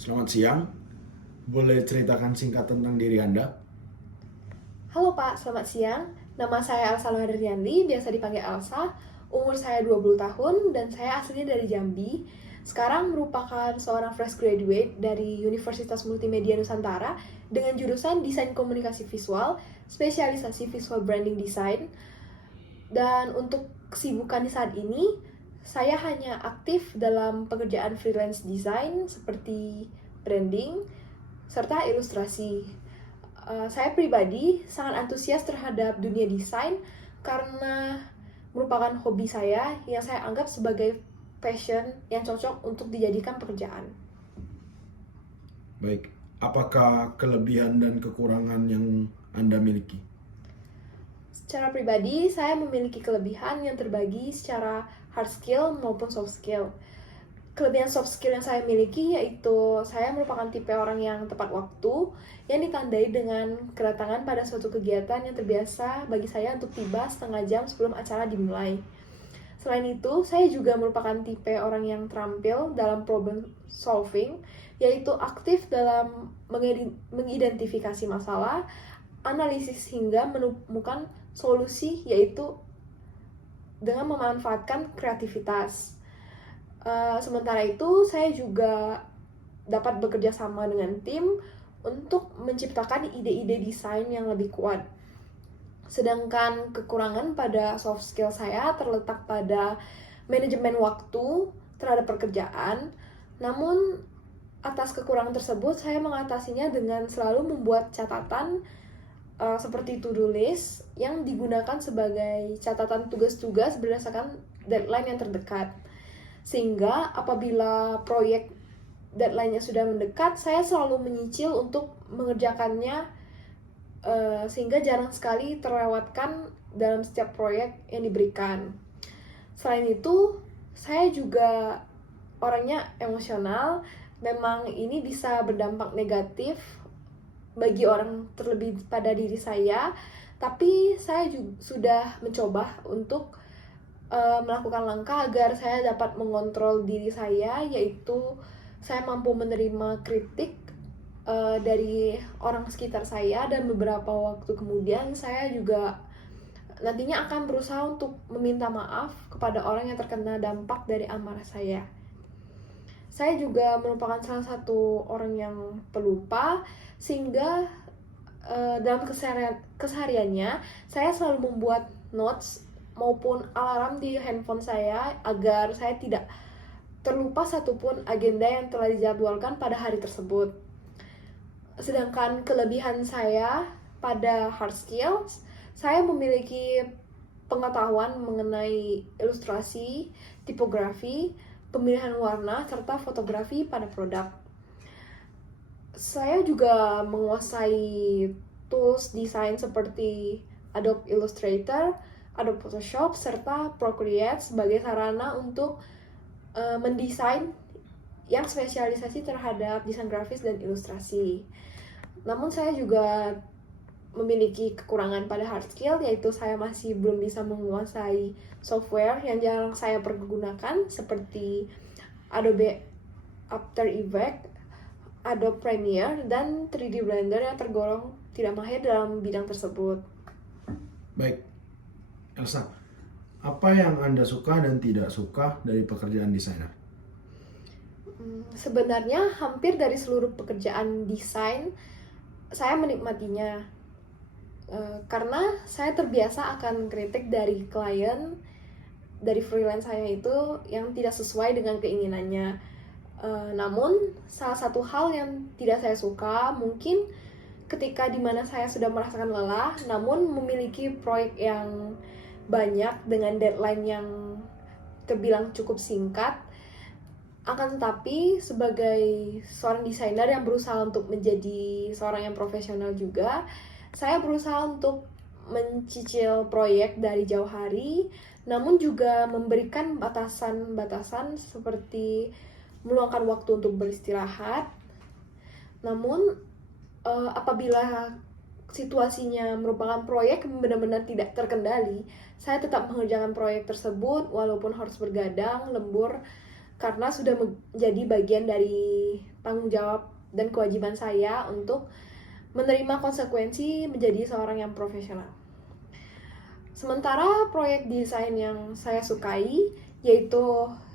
Selamat siang, boleh ceritakan singkat tentang diri Anda? Halo Pak, selamat siang. Nama saya Elsa Lohardrianti, biasa dipanggil Elsa. Umur saya 20 tahun dan saya aslinya dari Jambi. Sekarang merupakan seorang fresh graduate dari Universitas Multimedia Nusantara dengan jurusan Desain Komunikasi Visual, spesialisasi Visual Branding Design. Dan untuk kesibukan di saat ini, saya hanya aktif dalam pekerjaan freelance design seperti branding serta ilustrasi. Saya pribadi sangat antusias terhadap dunia desain karena merupakan hobi saya yang saya anggap sebagai passion yang cocok untuk dijadikan pekerjaan. Baik, apakah kelebihan dan kekurangan yang Anda miliki? Secara pribadi, saya memiliki kelebihan yang terbagi secara hard skill maupun soft skill. Kelebihan soft skill yang saya miliki yaitu saya merupakan tipe orang yang tepat waktu, yang ditandai dengan kedatangan pada suatu kegiatan yang terbiasa bagi saya untuk tiba setengah jam sebelum acara dimulai. Selain itu, saya juga merupakan tipe orang yang terampil dalam problem solving, yaitu aktif dalam mengidentifikasi masalah, analisis hingga menemukan solusi, yaitu dengan memanfaatkan kreativitas. Sementara itu, saya juga dapat bekerja sama dengan tim untuk menciptakan ide-ide desain yang lebih kuat. Sedangkan kekurangan pada soft skill saya terletak pada manajemen waktu terhadap pekerjaan. Namun, atas kekurangan tersebut, saya mengatasinya dengan selalu membuat catatan seperti to-do list yang digunakan sebagai catatan tugas-tugas berdasarkan deadline yang terdekat. Sehingga apabila proyek deadline-nya sudah mendekat, saya selalu menyicil untuk mengerjakannya, sehingga jarang sekali terlewatkan dalam setiap proyek yang diberikan. Selain itu, saya juga orangnya emosional. Memang ini bisa berdampak negatif bagi orang, terlebih pada diri saya, tapi saya juga sudah mencoba untuk melakukan langkah agar saya dapat mengontrol diri saya, yaitu saya mampu menerima kritik dari orang sekitar saya, dan beberapa waktu kemudian saya juga nantinya akan berusaha untuk meminta maaf kepada orang yang terkena dampak dari amarah saya. Saya juga merupakan salah satu orang yang pelupa, sehingga dalam kesehariannya saya selalu membuat notes maupun alarm di handphone saya agar saya tidak terlupa satupun agenda yang telah dijadwalkan pada hari tersebut. Sedangkan kelebihan saya pada hard skills, saya memiliki pengetahuan mengenai ilustrasi, tipografi, pemilihan warna, serta fotografi pada produk. Saya juga menguasai tools desain seperti Adobe Illustrator, Adobe Photoshop, serta Procreate sebagai sarana untuk mendesain yang spesialisasi terhadap desain grafis dan ilustrasi. Namun saya juga memiliki kekurangan pada hard skill, yaitu saya masih belum bisa menguasai software yang jarang saya pergunakan seperti Adobe After Effects, Adobe Premiere, dan 3D Blender yang tergolong tidak mahir dalam bidang tersebut. Baik, Elsa, apa yang Anda suka dan tidak suka dari pekerjaan desainer? Sebenarnya hampir dari seluruh pekerjaan desain saya menikmatinya, karena saya terbiasa akan kritik dari klien, dari freelance saya itu yang tidak sesuai dengan keinginannya. Namun salah satu hal yang tidak saya suka mungkin ketika dimana saya sudah merasakan lelah, namun memiliki proyek yang banyak dengan deadline yang terbilang cukup singkat. Akan tetapi sebagai seorang desainer yang berusaha untuk menjadi seorang yang profesional juga, saya berusaha untuk mencicil proyek dari jauh hari, namun juga memberikan batasan-batasan seperti meluangkan waktu untuk beristirahat. Namun apabila situasinya merupakan proyek benar-benar tidak terkendali, saya tetap mengerjakan proyek tersebut walaupun harus bergadang, lembur, karena sudah menjadi bagian dari tanggung jawab dan kewajiban saya untuk menerima konsekuensi menjadi seorang yang profesional. Sementara proyek desain yang saya sukai yaitu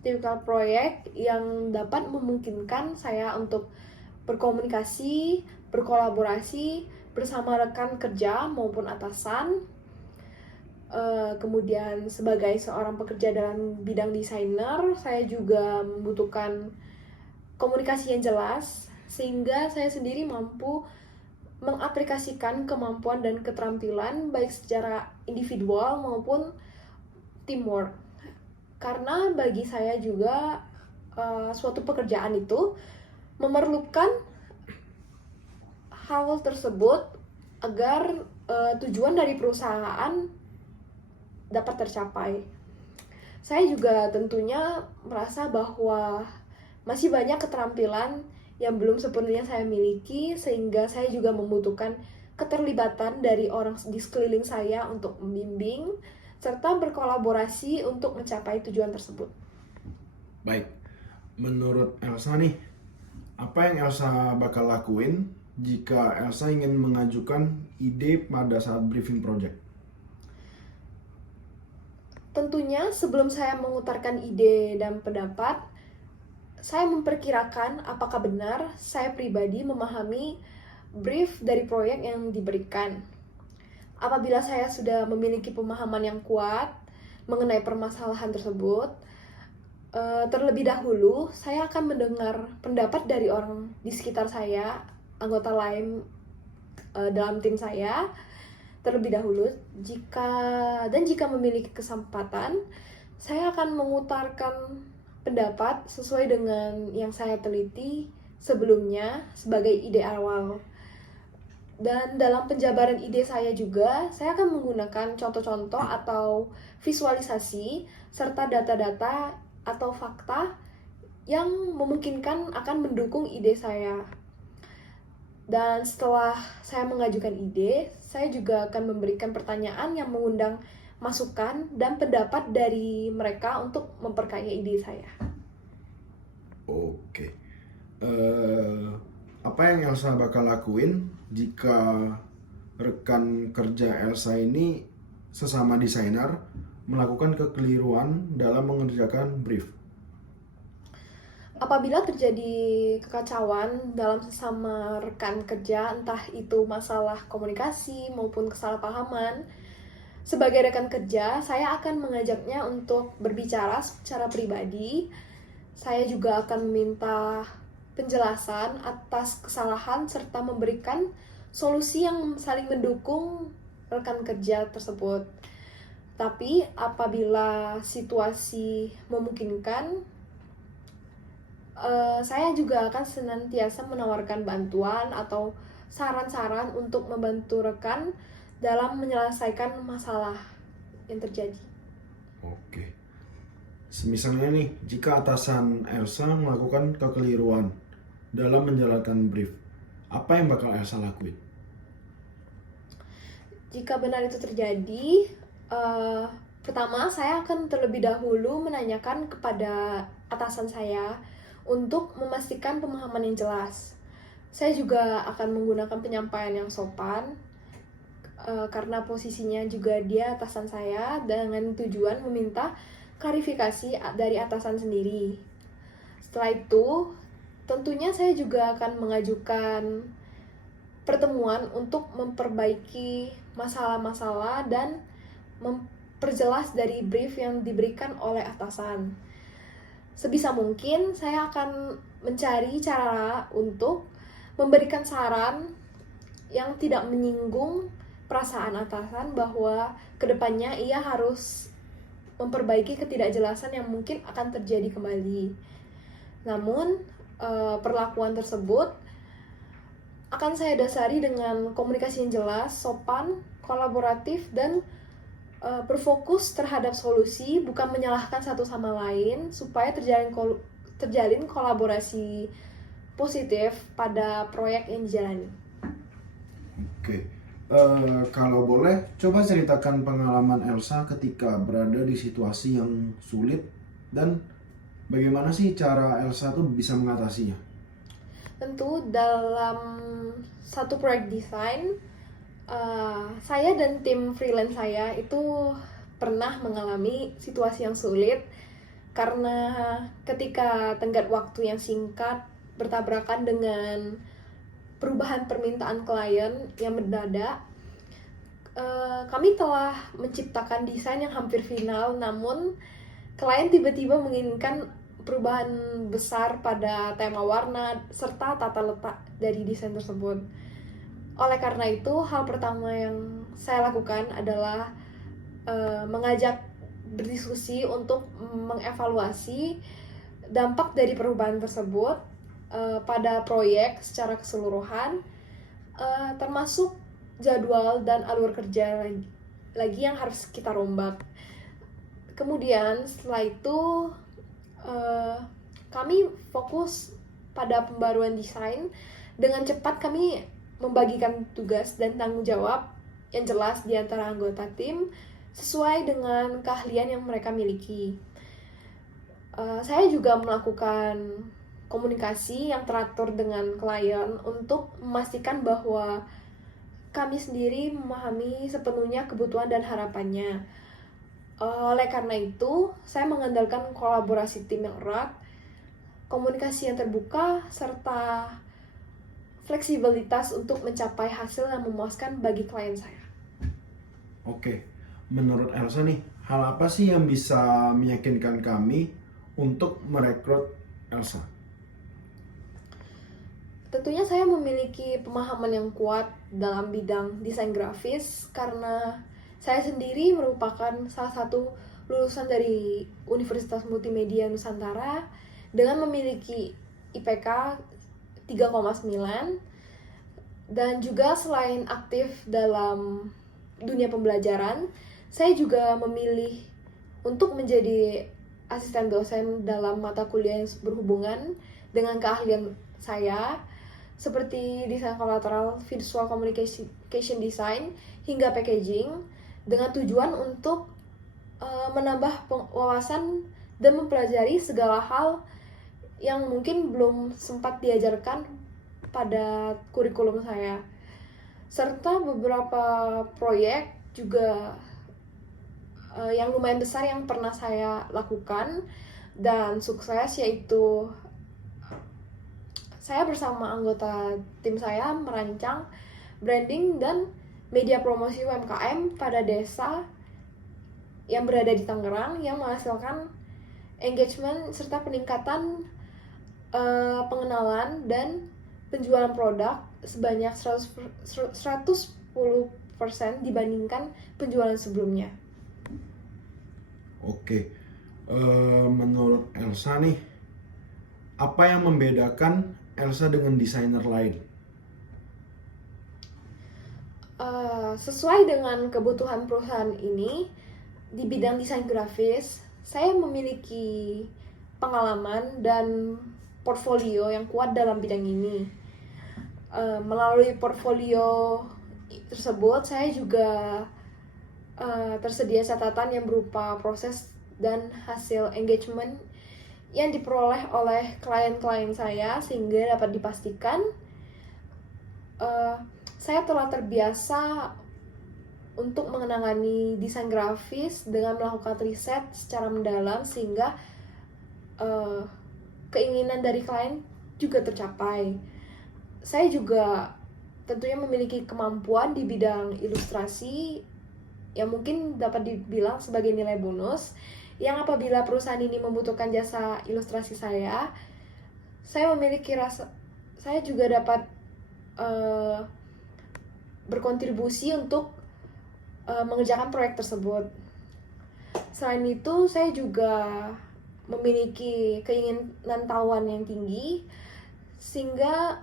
tipikal proyek yang dapat memungkinkan saya untuk berkomunikasi, berkolaborasi bersama rekan kerja maupun atasan. Kemudian sebagai seorang pekerja dalam bidang desainer, saya juga membutuhkan komunikasi yang jelas sehingga saya sendiri mampu mengaplikasikan kemampuan dan keterampilan baik secara individual maupun teamwork. Karena bagi saya juga suatu pekerjaan itu memerlukan hal tersebut agar tujuan dari perusahaan dapat tercapai. Saya juga tentunya merasa bahwa masih banyak keterampilan yang belum sepenuhnya saya miliki, sehingga saya juga membutuhkan keterlibatan dari orang di sekeliling saya untuk membimbing serta berkolaborasi untuk mencapai tujuan tersebut. Baik, menurut Elsa nih, apa yang Elsa bakal lakuin jika Elsa ingin mengajukan ide pada saat briefing project? Tentunya sebelum saya mengutarakan ide dan pendapat, saya memperkirakan apakah benar saya pribadi memahami brief dari proyek yang diberikan. Apabila saya sudah memiliki pemahaman yang kuat mengenai permasalahan tersebut, terlebih dahulu saya akan mendengar pendapat dari orang di sekitar saya, anggota lain dalam tim saya, terlebih dahulu. Jika memiliki kesempatan, saya akan mengutarakan pendapat sesuai dengan yang saya teliti sebelumnya sebagai ide awal. Dan dalam penjabaran ide saya juga, saya akan menggunakan contoh-contoh atau visualisasi serta data-data atau fakta yang memungkinkan akan mendukung ide saya. Dan setelah saya mengajukan ide, saya juga akan memberikan pertanyaan yang mengundang masukan dan pendapat dari mereka untuk memperkaya ide saya. Oke. Apa yang Elsa bakal lakuin jika rekan kerja Elsa ini sesama desainer melakukan kekeliruan dalam mengerjakan brief? Apabila terjadi kekacauan dalam sesama rekan kerja, entah itu masalah komunikasi maupun kesalahpahaman, sebagai rekan kerja, saya akan mengajaknya untuk berbicara secara pribadi. Saya juga akan meminta penjelasan atas kesalahan serta memberikan solusi yang saling mendukung rekan kerja tersebut. Tapi apabila situasi memungkinkan, saya juga akan senantiasa menawarkan bantuan atau saran-saran untuk membantu rekan dalam menyelesaikan masalah yang terjadi. Oke. Misalnya nih, jika atasan Elsa melakukan kekeliruan dalam menjalankan brief, apa yang bakal Elsa lakuin? Jika benar itu terjadi, pertama saya akan terlebih dahulu menanyakan kepada atasan saya untuk memastikan pemahaman yang jelas. Saya juga akan menggunakan penyampaian yang sopan, karena posisinya juga dia atasan saya, dengan tujuan meminta klarifikasi dari atasan sendiri. Setelah itu, tentunya saya juga akan mengajukan pertemuan untuk memperbaiki masalah-masalah dan memperjelas dari brief yang diberikan oleh atasan. Sebisa mungkin saya akan mencari cara untuk memberikan saran yang tidak menyinggung perasaan atasan bahwa kedepannya ia harus memperbaiki ketidakjelasan yang mungkin akan terjadi kembali. Namun, perlakuan tersebut akan saya dasari dengan komunikasi yang jelas, sopan, kolaboratif, dan berfokus terhadap solusi, bukan menyalahkan satu sama lain, supaya terjalin kolaborasi positif pada proyek yang dijalani. Oke. Kalau boleh, coba ceritakan pengalaman Elsa ketika berada di situasi yang sulit dan Bagaimana sih cara Elsa tuh bisa mengatasinya? Tentu dalam satu proyek desain, saya dan tim freelance saya itu pernah mengalami situasi yang sulit karena ketika tenggat waktu yang singkat bertabrakan dengan perubahan permintaan klien yang mendadak, kami telah menciptakan desain yang hampir final, namun klien tiba-tiba menginginkan perubahan besar pada tema warna serta tata letak dari desain tersebut. Oleh karena itu, hal pertama yang saya lakukan adalah mengajak berdiskusi untuk mengevaluasi dampak dari perubahan tersebut pada proyek secara keseluruhan, termasuk jadwal dan alur kerja lagi yang harus kita rombak. Kemudian setelah itu kami fokus pada pembaruan desain. Dengan cepat kami membagikan tugas dan tanggung jawab yang jelas di antara anggota tim sesuai dengan keahlian yang mereka miliki. Saya juga melakukan komunikasi yang teratur dengan klien untuk memastikan bahwa kami sendiri memahami sepenuhnya kebutuhan dan harapannya. Oleh karena itu, saya mengandalkan kolaborasi tim yang erat, komunikasi yang terbuka, serta fleksibilitas untuk mencapai hasil yang memuaskan bagi klien saya. Oke, menurut Elsa nih, hal apa sih yang bisa meyakinkan kami untuk merekrut Elsa? Tentunya saya memiliki pemahaman yang kuat dalam bidang desain grafis karena saya sendiri merupakan salah satu lulusan dari Universitas Multimedia Nusantara dengan memiliki IPK 3,9, dan juga selain aktif dalam dunia pembelajaran, saya juga memilih untuk menjadi asisten dosen dalam mata kuliah yang berhubungan dengan keahlian saya seperti desain kolateral, visual communication design, hingga packaging, dengan tujuan untuk menambah wawasan dan mempelajari segala hal yang mungkin belum sempat diajarkan pada kurikulum saya. Serta beberapa proyek juga yang lumayan besar yang pernah saya lakukan dan sukses, yaitu saya bersama anggota tim saya merancang branding dan media promosi UMKM pada desa yang berada di Tangerang yang menghasilkan engagement serta peningkatan pengenalan dan penjualan produk sebanyak 110% dibandingkan penjualan sebelumnya. Oke, menurut Elsa nih, apa yang membedakan Elsa dengan desainer lain? Sesuai dengan kebutuhan perusahaan ini, di bidang desain grafis, saya memiliki pengalaman dan portfolio yang kuat dalam bidang ini. Melalui portfolio tersebut, saya juga tersedia catatan yang berupa proses dan hasil engagement yang diperoleh oleh klien-klien saya, sehingga dapat dipastikan saya telah terbiasa untuk mengenangani desain grafis dengan melakukan riset secara mendalam sehingga keinginan dari klien juga tercapai. Saya juga tentunya memiliki kemampuan di bidang ilustrasi yang mungkin dapat dibilang sebagai nilai bonus, yang apabila perusahaan ini membutuhkan jasa ilustrasi saya memiliki rasa saya juga dapat berkontribusi untuk mengerjakan proyek tersebut. Selain itu, saya juga memiliki keinginan tahuan yang tinggi sehingga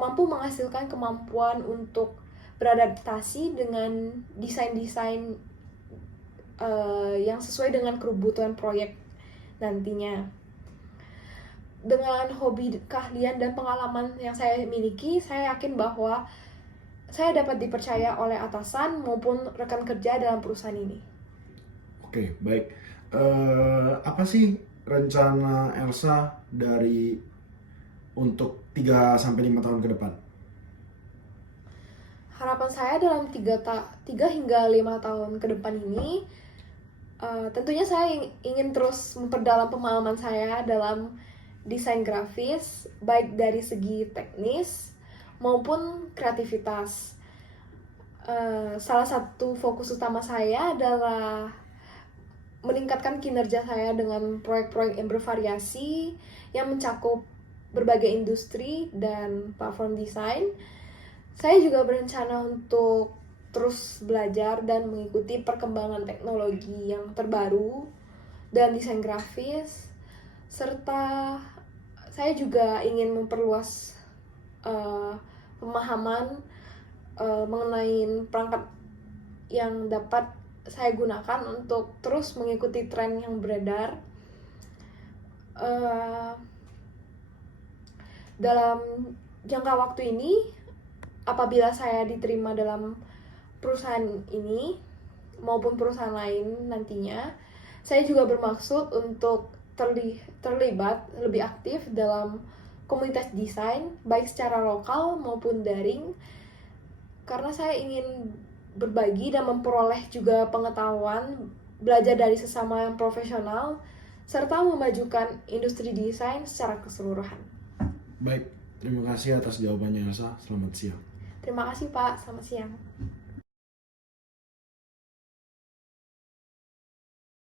mampu menghasilkan kemampuan untuk beradaptasi dengan desain-desain yang sesuai dengan kebutuhan proyek nantinya. Dengan hobi, keahlian, dan pengalaman yang saya miliki, saya yakin bahwa saya dapat dipercaya oleh atasan maupun rekan kerja dalam perusahaan ini. Oke, baik. Apa sih rencana Elsa untuk 3 sampai 5 tahun ke depan? Harapan saya dalam 3 hingga 5 tahun ke depan ini, tentunya saya ingin terus memperdalam pemahaman saya dalam desain grafis, baik dari segi teknis maupun kreativitas. Salah satu fokus utama saya adalah meningkatkan kinerja saya dengan proyek-proyek yang bervariasi yang mencakup berbagai industri dan platform desain. Saya juga berencana untuk terus belajar dan mengikuti perkembangan teknologi yang terbaru dan desain grafis, serta saya juga ingin memperluas pemahaman mengenai perangkat yang dapat saya gunakan untuk terus mengikuti tren yang beredar. Dalam jangka waktu ini, apabila saya diterima dalam perusahaan ini maupun perusahaan lain nantinya, saya juga bermaksud untuk terlibat lebih aktif dalam komunitas desain, baik secara lokal maupun daring, karena saya ingin berbagi dan memperoleh juga pengetahuan, belajar dari sesama yang profesional, serta memajukan industri desain secara keseluruhan. Baik, terima kasih atas jawabannya Elsa. Selamat siang. Terima kasih Pak, selamat siang.